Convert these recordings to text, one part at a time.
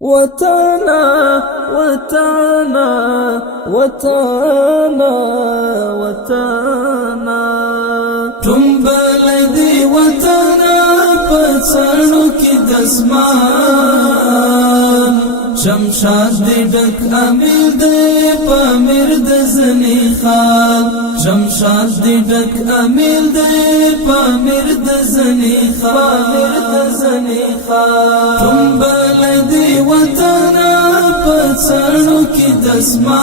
وطنا وطنا وطنا وطنا ټومبل دی وطنا پڅړو کې دسمان شمشاد دی ډک امیر دی پامیر د زنی خان شمشاد دی ډک امیر دی پامیر د زنی خان ټومبل دی وطنا پڅړو کې دسمان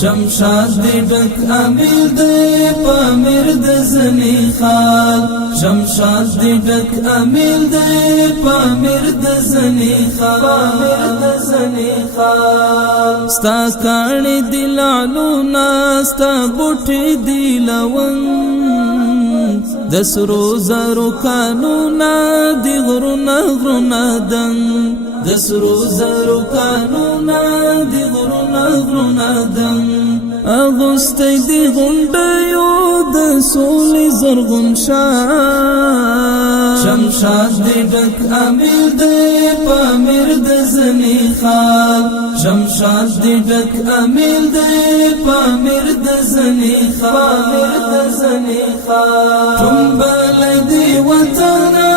شمشاد دی ډک امیر دی پامیر د زنی خان شمشاد دی ډک امیر دی پامیر د زنی خان ستا کاڼي دی لعلونا ستا بوټي دی لون د سرو زرو قانونا دی غرونه غرونه دن د سرو زرو قانونا دی غرونه غرونه دن اغوستی دی غونډیو د سولې زرغون شان شمشاد دی ډک امیر دی پامیر د زنی خان شمشاد دی ډک امیر دی پامیر د زنی خان ټومبل دی وطنا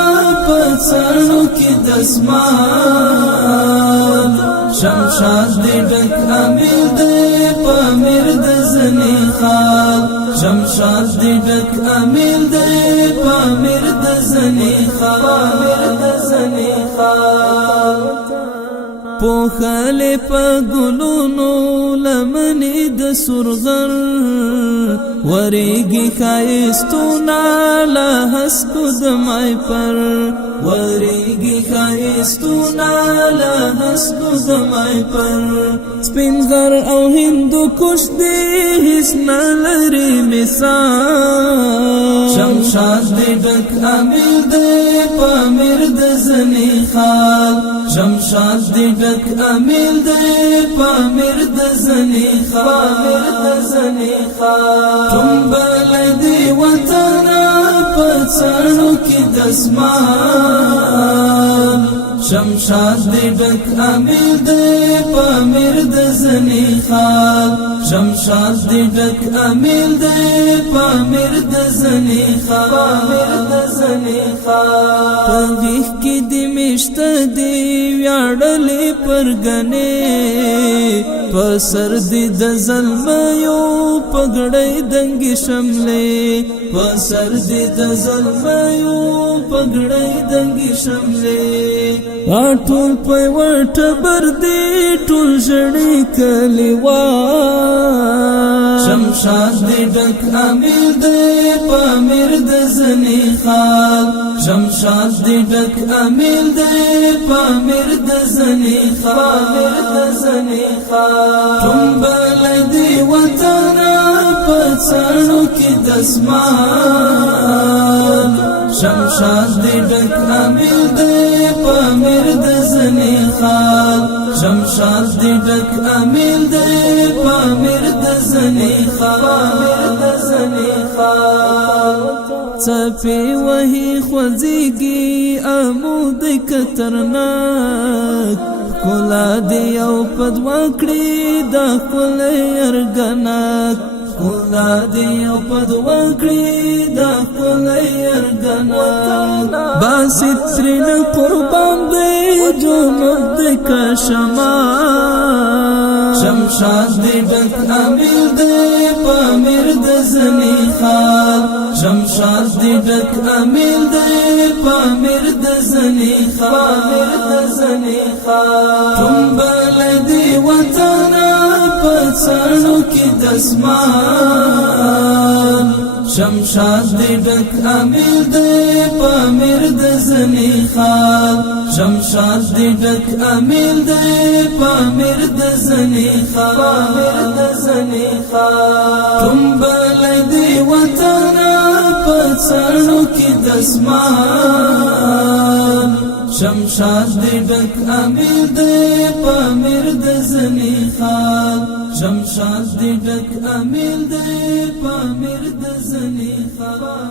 پڅړو کې دسمان شمشاد دی ډک امیر دی پامیر د زنی خان شمشاد دی ډک امیر دی پامیر د زنی خان پوخل په ګلونو لمنې د سرغر وریږي ښایستونه له هسکو د مای پر وریږي ښایستونه له هسکو د مای پر سپین غر او هندو کش دی هیڅ نه لري مثال شمشاد دی ډک امیر دی پامیر د زنی خان شمشاد دی ډک امیر دی پامیر د زنی خان ټومبل دی وطنا پڅړو کې دسمان شمشاد دی ډک امیر دی پامیر د زنی خان شمشاد دی ډک امیر دی پامیر د زنی خان پغیخ کی دی مشت دی ویاړلې پرګنې پسر دی د ظلمیو پګړې دنګ شملې پسر دی د ظلمیو پګړې دنګ شملې ټول په وټ بر دی ټول ژړې کلیوان شمشاد دی ډک امیر دی پامیر د زنی خان شمشاد دی ډک امیر دی پامیر د زنی خان ټومبل دی وطنا پڅړو کې دسمان شمشاد دی ډک امیر دی پامیر د زنی خان شمشاد دی ډک امیر دی پامیر د زنی خان څپې وهي خوځېږي امود کترناک ښکلا دی او په دوه کړي دا ښکلی ارګناک ښکلا دی او په دوه کړي دا ښکلی ارګناک باسي ترېنه قربان دی جنوب دی که شمال شمشاد دی ډک امیر دی پامیر د زنی خان شمشاد دی ډک امیر دی پامیر د زنی خان ټومبل دی وطنا پڅړو کې دسمان شمشاد دی ډک امیر دی پامیر د زنی خان شمشاد دی ډک امیر دی پامیر د زنی خان ټومبل دی وطنا پڅړو کې دسمان شمشاد دی ډک امیر دی پامیر د زنی خان شمشاد دی ډک امیر دی پامیر د زنی خان